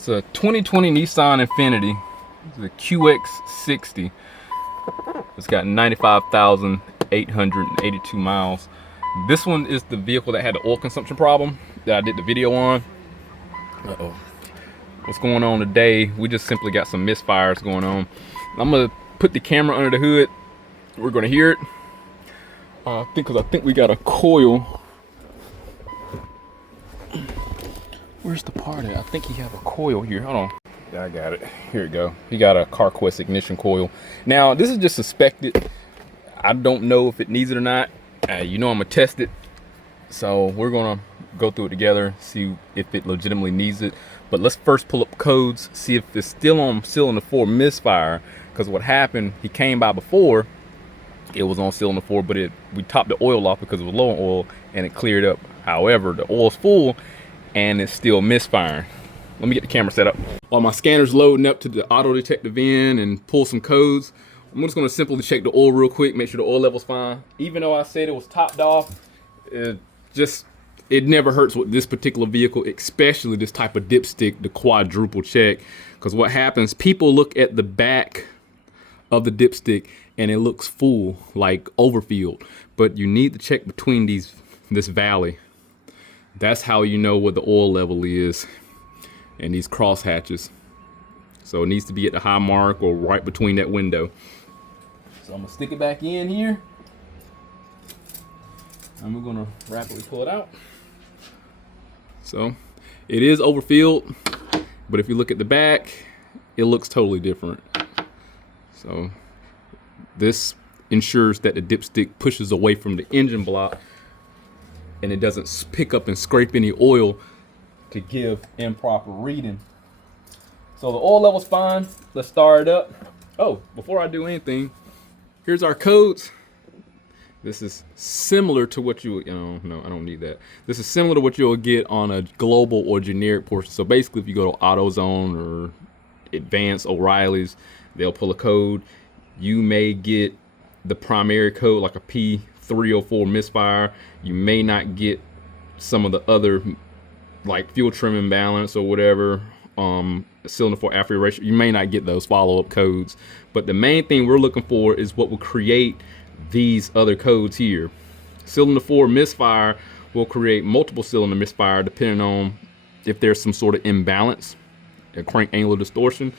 It's a 2020 Nissan Infiniti. It's a QX60. It's got 95,882 miles. This one is the vehicle that had the oil consumption problem that I did the video on. Uh-oh. What's going on today? We just simply got some misfires going on. I'm gonna put the camera under the hood. We're gonna hear it. I think we got a coil. Where's the part at? I think he have a coil here. Hold on. I got it. Here we go. He got a CarQuest ignition coil. Now, this is just suspected. I don't know if it needs it or not. You know I'm gonna test it. So we're gonna go through it together, see if it legitimately needs it. But let's first pull up codes, see if it's still on cylinder 4 misfire. Because what happened, he came by before, it was on cylinder 4, but we topped the oil off because it was low on oil and it cleared up. However, the oil's full and it's still misfiring. Let me get the camera set up. While my scanner's loading up to the auto detective in and pull some codes, I'm just gonna simply check the oil real quick, make sure the oil level's fine. Even though I said it was topped off, it never hurts with this particular vehicle, especially this type of dipstick, the quadruple check. Because what happens, people look at the back of the dipstick and it looks full, like overfilled. But you need to check between this valley. That's how you know what the oil level is, and these cross hatches. So it needs to be at the high mark or right between that window. So I'm gonna stick it back in here, and we're gonna rapidly pull it out. So it is overfilled, but if you look at the back, it looks totally different. So this ensures that the dipstick pushes away from the engine block and it doesn't pick up and scrape any oil to give improper reading. So the oil level's fine. Let's start it up. Oh, before I do anything, here's our codes. This is similar to what no, I don't need that. This is similar to what you'll get on a global or generic portion. So basically, if you go to AutoZone or Advanced O'Reilly's, they'll pull a code. You may get the primary code, like a P0304 misfire. You may not get some of the other, like fuel trim imbalance or whatever, cylinder 4 after ratio. You may not get those follow-up codes, but the main thing we're looking for is what will create these other codes here. Cylinder 4 misfire will create multiple cylinder misfire depending on if there's some sort of imbalance, a crank angular distortion,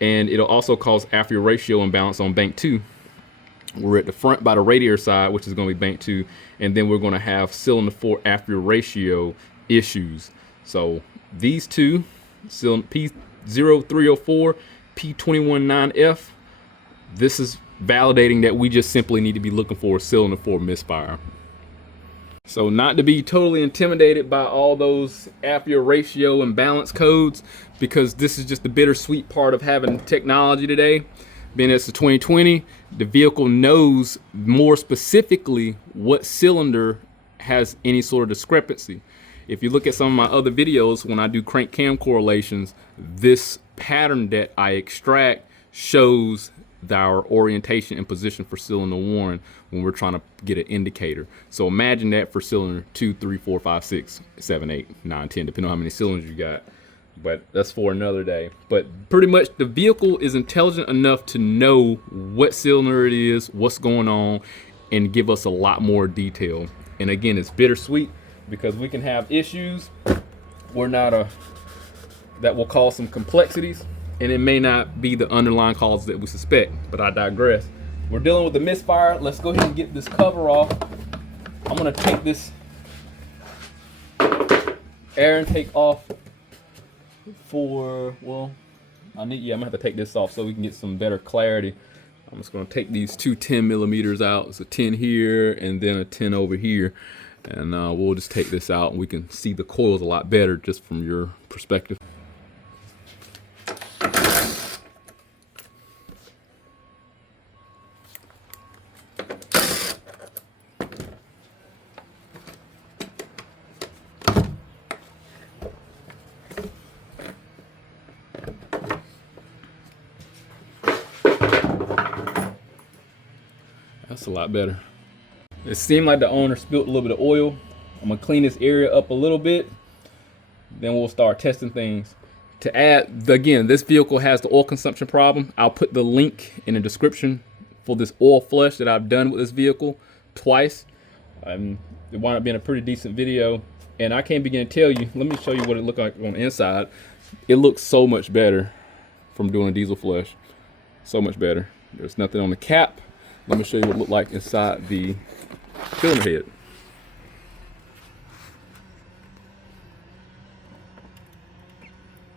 and it'll also cause after ratio imbalance on bank 2. We're at the front by the radiator side, which is going to be bank 2, and then we're going to have cylinder 4 after ratio issues. So these two, P0304 P0219F, this is validating that we just simply need to be looking for a cylinder 4 misfire. So not to be totally intimidated by all those after ratio and balance codes, because this is just the bittersweet part of having technology today. Being it's the 2020, the vehicle knows more specifically what cylinder has any sort of discrepancy. If you look at some of my other videos, when I do crank cam correlations, this pattern that I extract shows our orientation and position for cylinder 1 when we're trying to get an indicator. So imagine that for cylinder 2, 3, 4, 5, 6, 7, 8, 9, 10, depending on how many cylinders you got. But that's for another day. But pretty much the vehicle is intelligent enough to know what cylinder it is, what's going on, and give us a lot more detail. And again, it's bittersweet because we can have issues that will cause some complexities, and it may not be the underlying cause that we suspect, but I digress. We're dealing with the misfire. Let's go ahead and get this cover off. I'm gonna take this air intake off I'm gonna have to take this off so we can get some better clarity. I'm just gonna take these two 10 millimeters out. It's a 10 here and then a 10 over here. And we'll just take this out and we can see the coils a lot better just from your perspective. That's a lot better. It seemed like the owner spilled a little bit of oil. I'm gonna clean this area up a little bit, then we'll start testing things. To add, again, this vehicle has the oil consumption problem. I'll put the link in the description for this oil flush that I've done with this vehicle twice. It wound up being a pretty decent video, and I can't begin to tell you. Let me show you what it looked like on the inside. It looks so much better from doing a diesel flush. So much better. There's nothing on the cap. Let me show you what it looked like inside the cylinder head.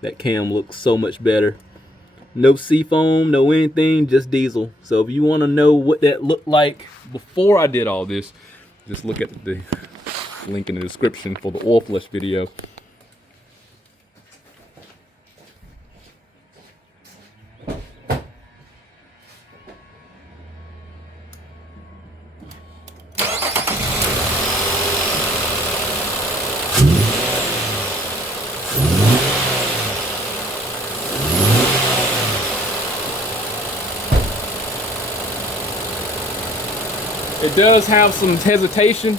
That cam looks so much better. No seafoam, no anything, just diesel. So if you want to know what that looked like before I did all this, just look at the link in the description for the oil flush video. It does have some hesitation,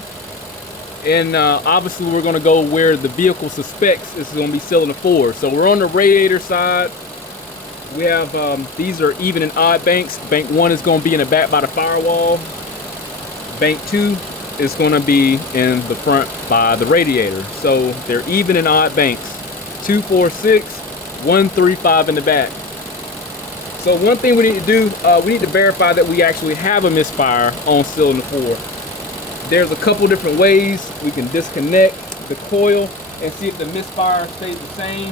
and obviously we're going to go where the vehicle suspects it's going to be cylinder 4. So we're on the radiator side. We have these are even and odd banks. Bank 1 is going to be in the back by the firewall. Bank 2 is going to be in the front by the radiator. So they're even and odd banks. 2, 4, 6, 1, 3, 5 in the back. So one thing we need to do, we need to verify that we actually have a misfire on cylinder 4. There's a couple different ways we can disconnect the coil and see if the misfire stays the same.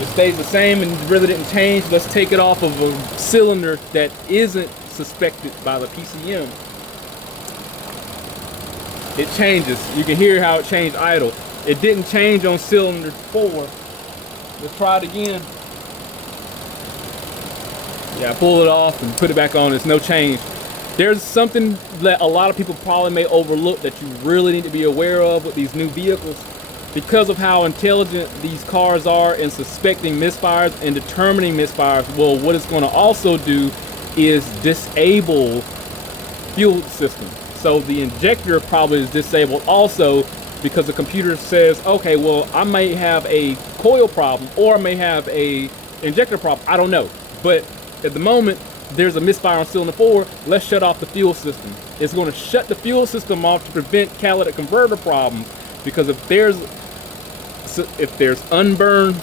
It stays the same and really didn't change. Let's take it off of a cylinder that isn't suspected by the PCM. It changes. You can hear how it changed idle. It didn't change on cylinder 4. Let's try it again. Yeah, pull it off and put it back on. There's no change. There's something that a lot of people probably may overlook that you really need to be aware of with these new vehicles. Because of how intelligent these cars are in suspecting misfires and determining misfires, well, what it's going to also do is disable fuel system. So the injector probably is disabled also, because the computer says, okay, well, I may have a coil problem or I may have a injector problem. I don't know. But at the moment, there's a misfire on cylinder 4. Let's shut off the fuel system. It's going to shut the fuel system off to prevent catalytic converter problems, because if there's unburned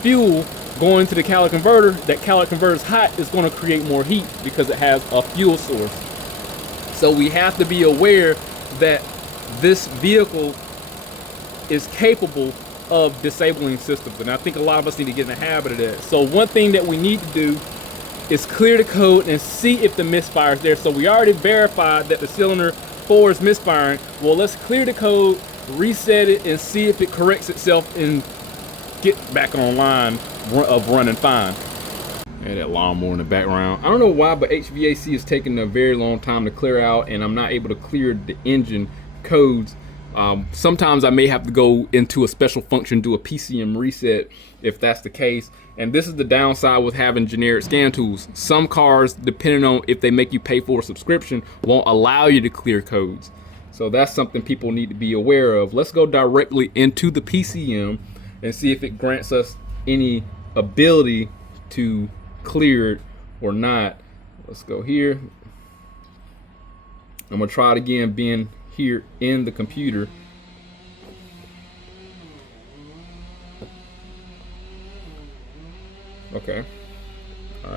fuel going to the catalytic converter, that catalytic converter is hot, it's going to create more heat because it has a fuel source. So we have to be aware that this vehicle is capable of disabling systems, and I think a lot of us need to get in the habit of that. So one thing that we need to do is clear the code and see if the misfire is there. So we already verified that the cylinder 4 is misfiring. Well, let's clear the code, reset it, and see if it corrects itself and get back online of running fine. And that lawnmower in the background. I don't know why, but HVAC is taking a very long time to clear out, and I'm not able to clear the engine codes. Sometimes I may have to go into a special function, do a PCM reset if that's the case. And this is the downside with having generic scan tools. Some cars, depending on if they make you pay for a subscription, won't allow you to clear codes. So that's something people need to be aware of. Let's go directly into the PCM and see if it grants us any ability to clear it or not. Let's go here. I'm gonna try it again, being here in the computer. Okay. All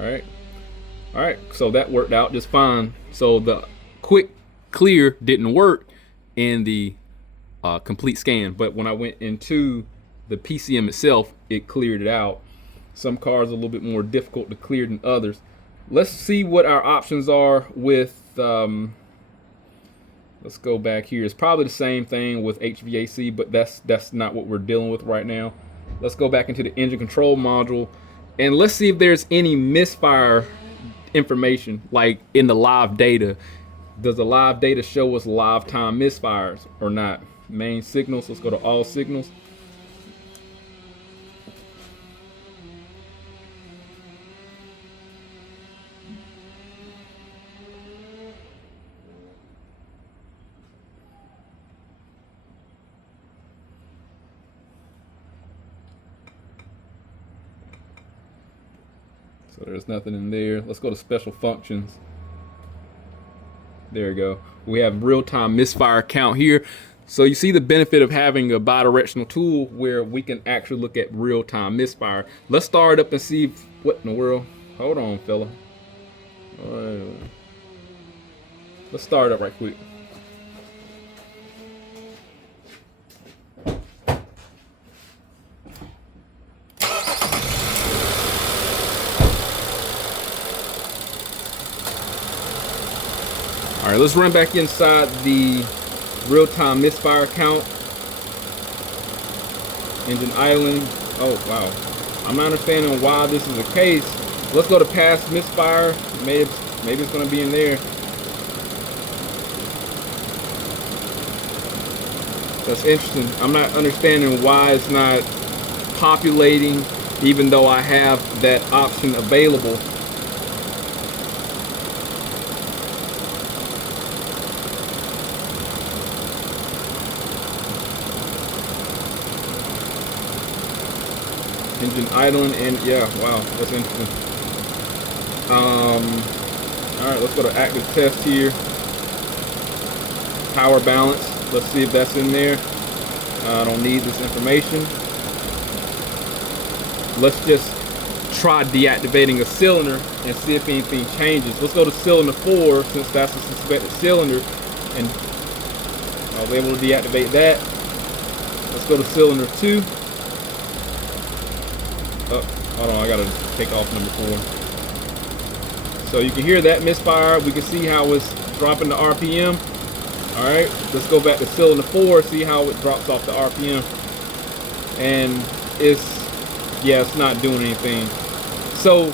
right, so that worked out just fine. So the quick clear didn't work in the complete scan, but when I went into the PCM itself, it cleared it out. Some cars are a little bit more difficult to clear than others. Let's see what our options are with let's go back here. It's probably the same thing with HVAC, but that's not what we're dealing with right now. Let's go back into the engine control module, and let's see if there's any misfire information, like in the live data. Does the live data show us live time misfires or not? Main signals, let's go to all signals. So there's nothing in there. Let's go to special functions. There we go. We have real-time misfire count here. So you see the benefit of having a bidirectional tool where we can actually look at real-time misfire. Let's start up and see what in the world. Hold on, fella. Let's start up right quick. All right, let's run back inside the real-time misfire count. Engine idling. Oh, wow. I'm not understanding why this is the case. Let's go to past misfire. Maybe it's going to be in there. That's interesting. I'm not understanding why it's not populating, even though I have that option available. Engine idling, and yeah, wow, that's interesting. All right, let's go to active test here. Power balance. Let's see if that's in there. I don't need this information. Let's just try deactivating a cylinder and see if anything changes. Let's go to cylinder 4 since that's a suspected cylinder, and I was able to deactivate that. Let's go to cylinder 2. Oh, hold on, I gotta take off number 4. So you can hear that misfire. We can see how it's dropping the RPM. All right, let's go back to cylinder 4, see how it drops off the RPM. And it's not doing anything. So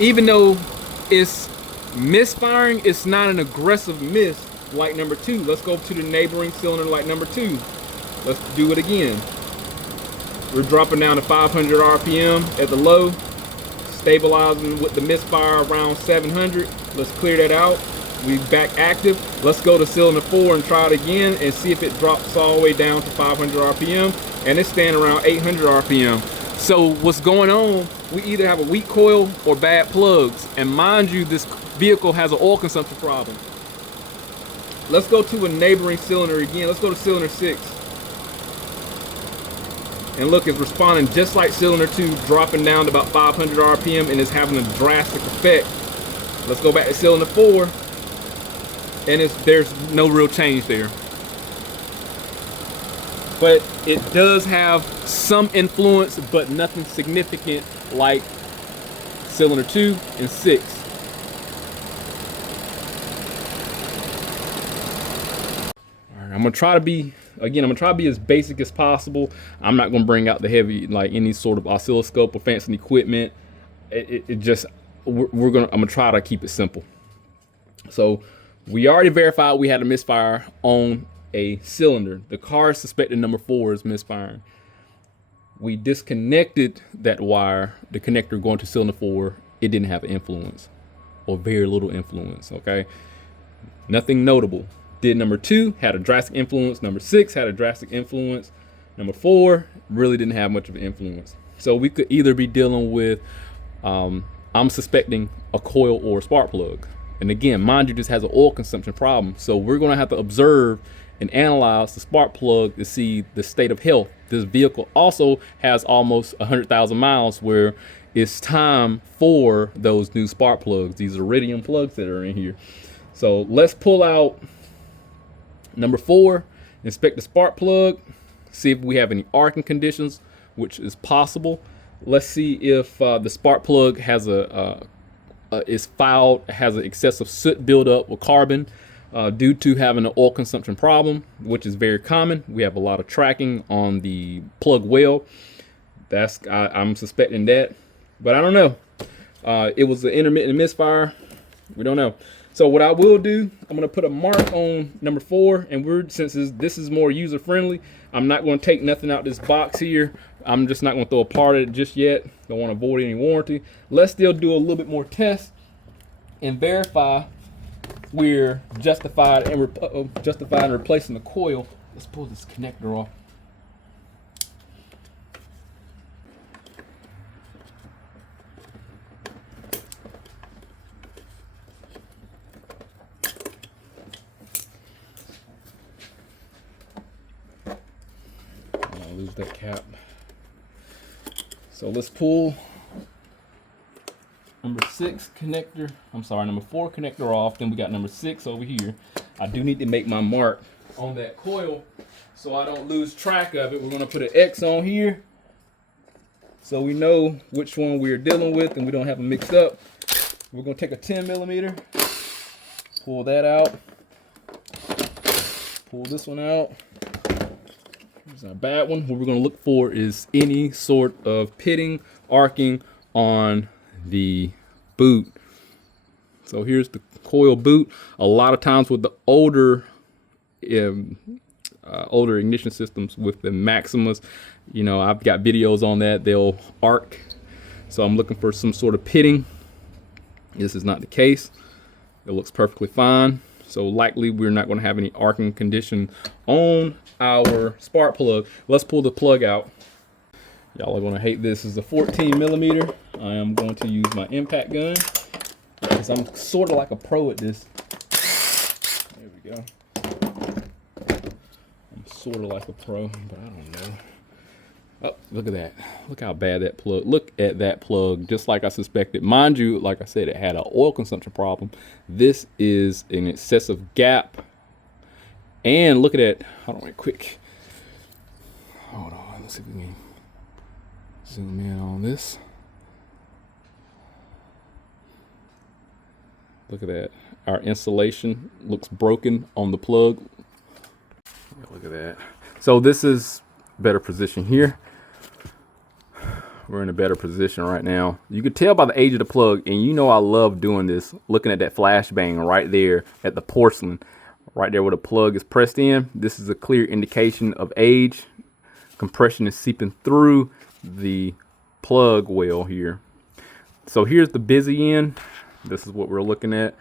even though it's misfiring, it's not an aggressive miss like number 2. Let's go to the neighboring cylinder like number 2. Let's do it again. We're dropping down to 500 RPM at the low, stabilizing with the misfire around 700. Let's clear that out. We back active. Let's go to cylinder 4 and try it again and see if it drops all the way down to 500 RPM, and it's staying around 800 RPM. So what's going on, we either have a weak coil or bad plugs. And mind you, this vehicle has an oil consumption problem. Let's go to a neighboring cylinder again. Let's go to cylinder 6. And look, it's responding just like cylinder 2, dropping down to about 500 RPM, and it's having a drastic effect. Let's go back to cylinder 4, and there's no real change there. But it does have some influence, but nothing significant like cylinder 2 and 6. All right, I'm gonna try to be as basic as possible. I'm not gonna bring out the heavy, like any sort of oscilloscope or fancy equipment. I'm gonna try to keep it simple. So we already verified we had a misfire on a cylinder. The car suspected number 4 is misfiring. We disconnected that wire, the connector going to cylinder 4. It didn't have influence, or very little influence. Okay, nothing notable. Did number 2 had a drastic influence? Number 6 had a drastic influence. Number 4 really didn't have much of an influence. So we could either be dealing with, I'm suspecting a coil or a spark plug. And again, mind you, this has an oil consumption problem. So we're gonna have to observe and analyze the spark plug to see the state of health. This vehicle also has almost 100,000 miles, where it's time for those new spark plugs, these iridium plugs that are in here. So let's pull out number 4, inspect the spark plug, see if we have any arcing conditions, which is possible. Let's see if the spark plug has is fouled, has an excessive soot buildup with carbon due to having an oil consumption problem, which is very common. We have a lot of tracking on the plug well. I'm suspecting that, but I don't know. It was an intermittent misfire. We don't know. So what I will do, I'm gonna put a mark on number 4, and since this is more user friendly, I'm not gonna take nothing out of this box here. I'm just not gonna throw a part of it just yet. Don't want to avoid any warranty. Let's still do a little bit more tests and verify we're justified in replacing the coil. Let's pull this connector off. don't lose that cap. So let's pull number 6 connector. I'm sorry, number 4 connector off. Then we got number 6 over here. I do need to make my mark on that coil so I don't lose track of it. We're gonna put an X on here so we know which one we're dealing with and we don't have them mixed up. We're gonna take a 10 millimeter, pull that out, pull this one out. Here's our bad one. What we're gonna look for is any sort of pitting, arcing on the boot. So here's the coil boot. A lot of times with the older ignition systems with the Maximas, you know, I've got videos on that, they'll arc. So I'm looking for some sort of pitting. This is not the case. It looks perfectly fine. So likely we're not going to have any arcing condition on our spark plug. Let's pull the plug out. Y'all are going to hate this. This is a 14 millimeter. I am going to use my impact gun because I'm sort of like a pro at this. There we go. I'm sort of like a pro, but I don't know. Oh, look at that. Look how bad that plug. Look at that plug, just like I suspected. Mind you, like I said, it had an oil consumption problem. This is an excessive gap. And look at that. Hold on real quick. Hold on. Let's see if we can zoom in on this. Look at that. Our insulation looks broken on the plug. Look at that. So this is better position here. We're in a better position right now. You can tell by the age of the plug, and you know I love doing this, looking at that flashbang right there at the porcelain, right there where the plug is pressed in. This is a clear indication of age. Compression is seeping through the plug well here. So here's the busy end. This is what we're looking at.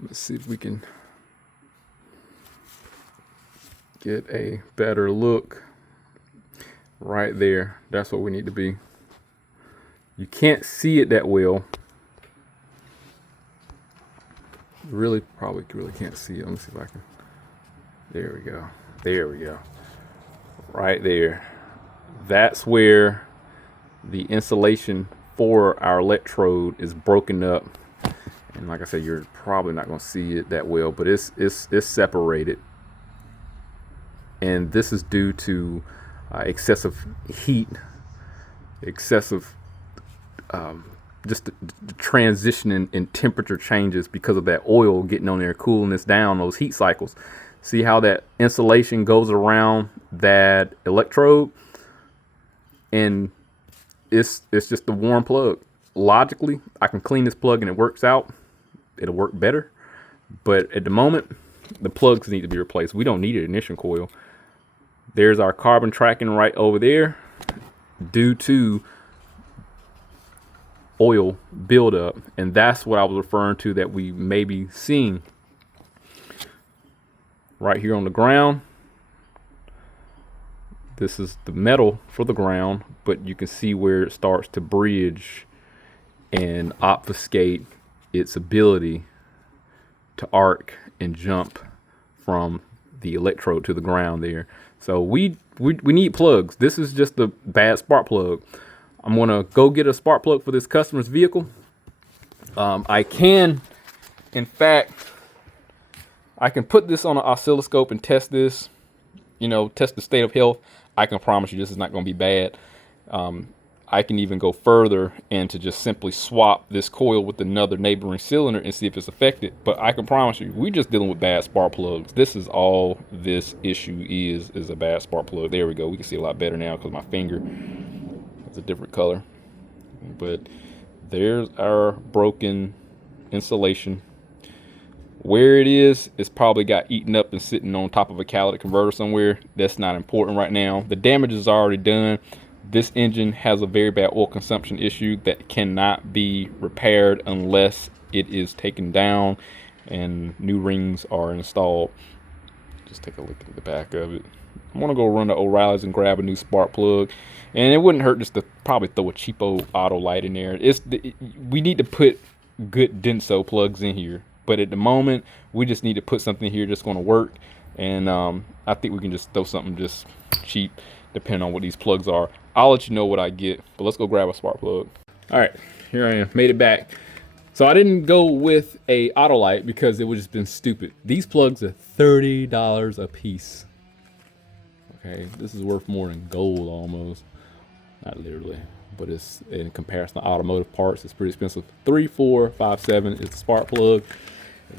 Let's see if we can get a better look. Right there, that's what we need to be. You can't see it that well. Probably really can't see it. Let me see if I can. There we go. There we go. Right there. That's where the insulation for our electrode is broken up. And like I said, you're probably not going to see it that well, but it's separated. And this is due to excessive heat, excessive just the transition in temperature changes because of that oil getting on there, cooling this down, those heat cycles. See how that insulation goes around that electrode, and it's just the warm plug. Logically, I can clean this plug and it works out. It'll work better, but at the moment, the plugs need to be replaced. We don't need an ignition coil. There's our carbon tracking right over there due to oil buildup. And that's what I was referring to that we may be seeing right here on the ground. This is the metal for the ground, but you can see where it starts to bridge and obfuscate its ability to arc and jump from the electrode to the ground there. So we need plugs. This is just the bad spark plug. I'm gonna go get a spark plug for this customer's vehicle. I can, in fact, I can put this on an oscilloscope and test this, you know, test the state of health. I can promise you this is not gonna be bad. I can even go further and to just simply swap this coil with another neighboring cylinder and see if it's affected. But I can promise you, we're just dealing with bad spark plugs. This is all this issue is a bad spark plug. There we go. We can see a lot better now because my finger is a different color. But there's our broken insulation. Where it is, it's probably got eaten up and sitting on top of a catalytic converter somewhere. That's not important right now. The damage is already done. This engine has a very bad oil consumption issue that cannot be repaired unless it is taken down and new rings are installed. Just take a look at the back of it. I'm gonna go run to O'Reilly's and grab a new spark plug, and it wouldn't hurt just to probably throw a cheapo auto light in there. We need to put good Denso plugs in here, but at the moment we just need to put something here that's going to work. And I think we can just throw something just cheap, depending on what these plugs are. I'll let you know what I get, but let's go grab a spark plug. All right, here I am, made it back. So I didn't go with a Autolite because it would just been stupid. These plugs are $30 a piece. Okay, this is worth more than gold almost. Not literally, but it's in comparison to automotive parts, it's pretty expensive. 3457 is the spark plug.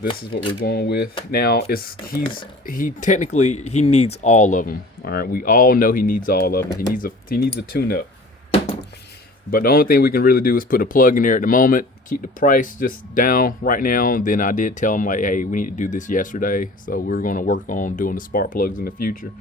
This is what we're going with. Now, he technically needs all of them. All right, we all know he needs all of them. He needs a tune-up. But the only thing we can really do is put a plug in there at the moment, keep the price just down right now. And then I did tell him, like, hey, we need to do this yesterday, so we're going to work on doing the spark plugs in the future.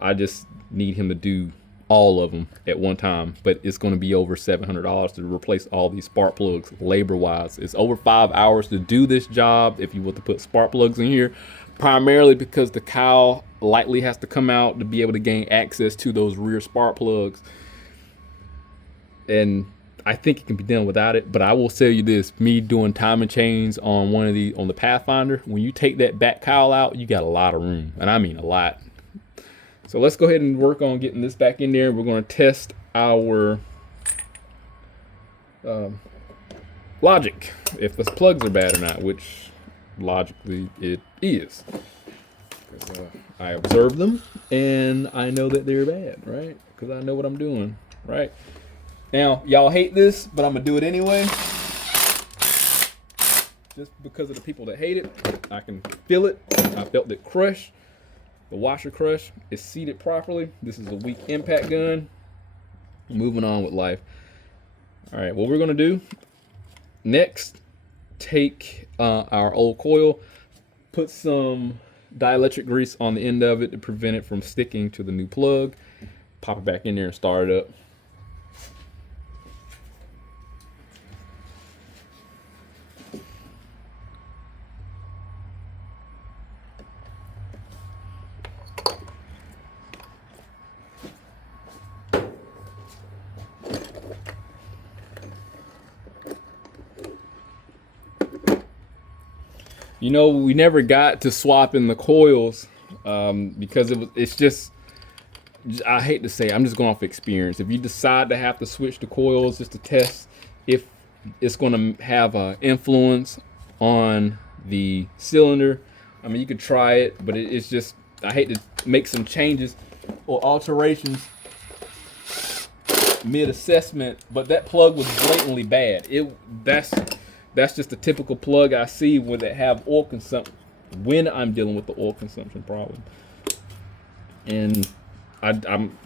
I just need him to do all of them at one time, but it's going to be over $700 to replace all these spark plugs labor-wise. It's over 5 hours to do this job if you want to put spark plugs in here, primarily because the cowl likely has to come out to be able to gain access to those rear spark plugs. And I think it can be done without it, but I will tell you this, me doing timing chains on on the Pathfinder, when you take that back cowl out, you got a lot of room, and I mean a lot. So let's go ahead and work on getting this back in there. We're going to test our logic, if the plugs are bad or not, which logically it is. Because I observed them, and I know that they're bad, right? Because I know what I'm doing, right? Now, y'all hate this, but I'm going to do it anyway. Just because of the people that hate it, I can feel it. I felt it crush. The washer crush is seated properly. This is a weak impact gun. Moving on with life. All right, what we're going to do next, take our old coil, put some dielectric grease on the end of it to prevent it from sticking to the new plug. Pop it back in there and start it up. You know, we never got to swapping the coils because it's just, I hate to say it, I'm just going off experience. If you decide to have to switch the coils just to test if it's going to have an influence on the cylinder, I mean, you could try it, but it's just, I hate to make some changes or alterations mid-assessment, but that plug was blatantly bad. That's just a typical plug I see when they have oil consumption, when I'm dealing with the oil consumption problem. And I'm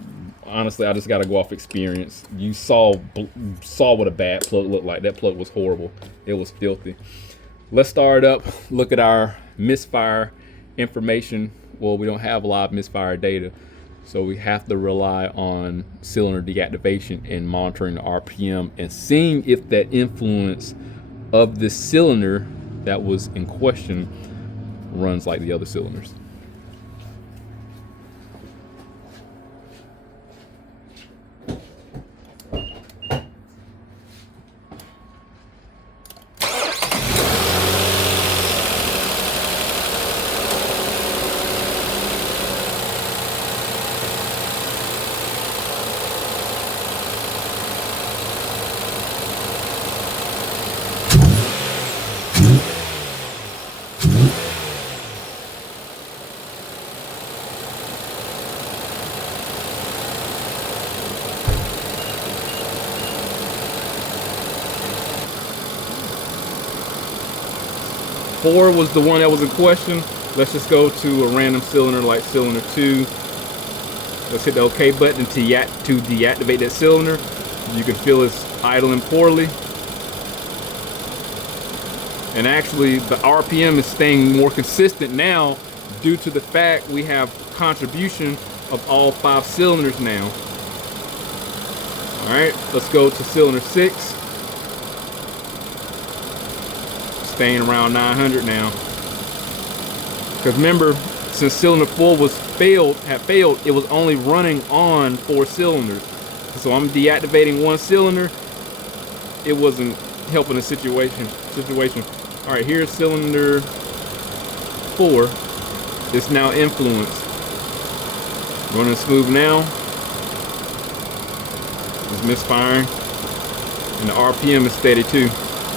honestly, I just got to go off experience. You saw what a bad plug looked like. That plug was horrible. It was filthy. Let's start up, look at our misfire information. Well, we don't have a lot of misfire data, so we have to rely on cylinder deactivation and monitoring the RPM and seeing if that influence of this cylinder that was in question runs like the other cylinders. 4 was the one that was in question. Let's just go to a random cylinder like cylinder 2. Let's hit the OK button to deactivate that cylinder. You can feel it's idling poorly. And actually the RPM is staying more consistent now due to the fact we have contribution of all 5 cylinders now. All right, let's go to cylinder 6. Staying around 900 now. Because remember, since cylinder 4 had failed, it was only running on 4 cylinders. So I'm deactivating 1 cylinder. It wasn't helping the situation. All right, here's cylinder 4. It's now influenced. Running smooth now. It's misfiring. And the RPM is steady too.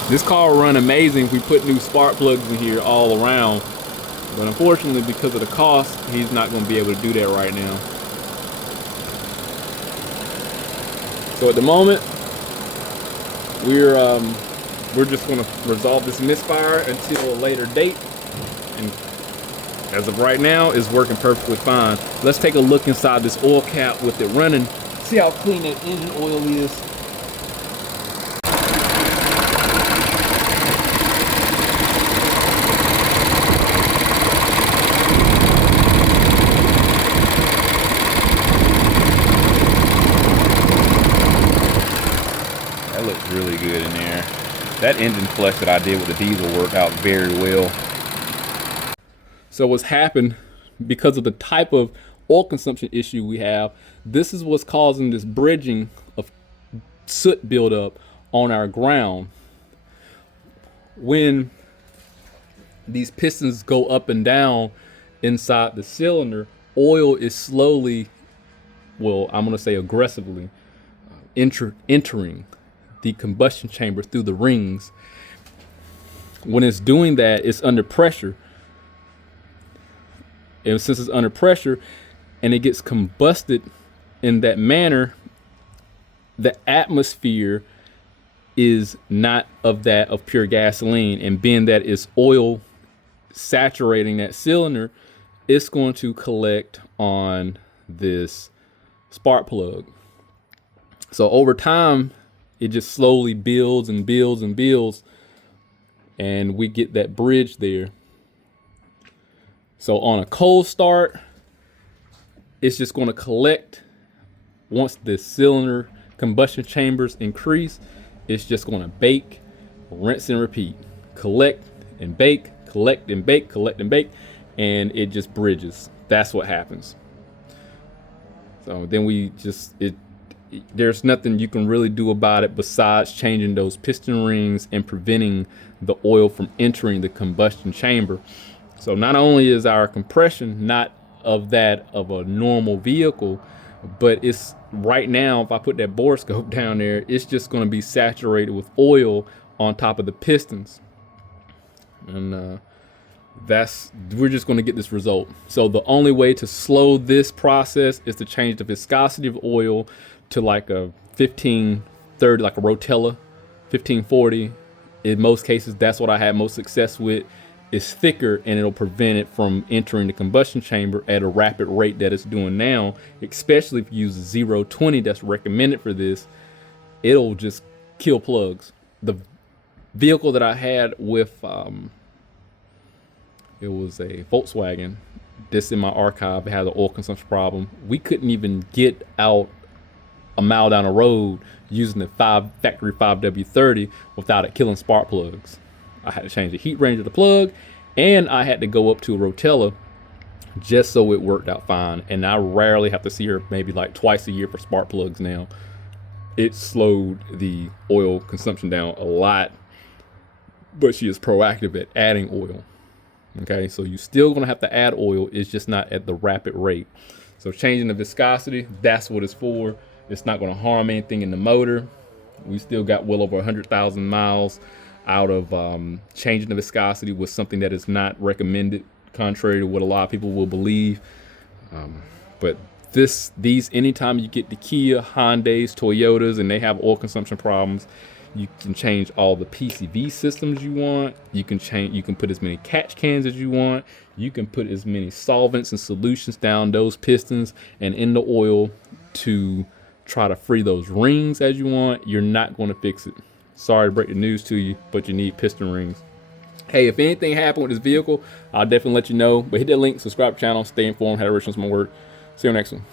This car will run amazing if we put new spark plugs in here all around. But unfortunately, because of the cost, he's not going to be able to do that right now. So at the moment, we're just going to resolve this misfire until a later date. And as of right now, it's working perfectly fine. Let's take a look inside this oil cap with it running. See how clean that engine oil is. That looks really good in there. That engine flush that I did with the diesel worked out very well. So what's happened, because of the type of oil consumption issue we have, this is what's causing this bridging of soot buildup on our ground. When these pistons go up and down inside the cylinder, oil is slowly, well, I'm gonna say aggressively, entering the combustion chamber through the rings. When it's doing that, it's under pressure. And since it's under pressure and it gets combusted in that manner, the atmosphere is not of that of pure gasoline. And being that it's oil saturating that cylinder, it's going to collect on this spark plug. So over time, it just slowly builds and builds and builds, and we get that bridge there. So on a cold start, it's just going to collect. Once the cylinder combustion chambers increase, it's just going to bake, rinse and repeat, collect and bake, collect and bake, collect and bake, and it just bridges. That's what happens. So then there's nothing you can really do about it besides changing those piston rings and preventing the oil from entering the combustion chamber. So not only is our compression not of that of a normal vehicle, but it's right now, if I put that borescope down there, it's just going to be saturated with oil on top of the pistons. And we're just going to get this result. So the only way to slow this process is to change the viscosity of oil to like a 1530, like a Rotella 1540. In most cases, that's what I had most success with. It's thicker and it'll prevent it from entering the combustion chamber at a rapid rate that it's doing now, especially if you use 020 that's recommended for this. It'll just kill plugs. The vehicle that I had with, it was a Volkswagen, this in my archive, it had an oil consumption problem. We couldn't even get out a mile down the road using the factory 5W30 without it killing spark plugs. I had to change the heat range of the plug, and I had to go up to a Rotella just so it worked out fine. And I rarely have to see her, maybe like twice a year for spark plugs now. It slowed the oil consumption down a lot, but she is proactive at adding oil. Okay, so you're still gonna have to add oil, it's just not at the rapid rate. So changing the viscosity, that's what it's for. It's not gonna harm anything in the motor. We still got well over 100,000 miles out of changing the viscosity with something that is not recommended, contrary to what a lot of people will believe. But these anytime you get the Kia, Hyundais, Toyotas, and they have oil consumption problems, you can change all the PCV systems you want. You can put as many catch cans as you want. You can put as many solvents and solutions down those pistons and in the oil to try to free those rings as you want. You're not going to fix it. Sorry to break the news to you, but you need piston rings. Hey, if anything happened with this vehicle, I'll definitely let you know. But hit that link, subscribe to the channel, stay informed, how to reach my work. See you next one.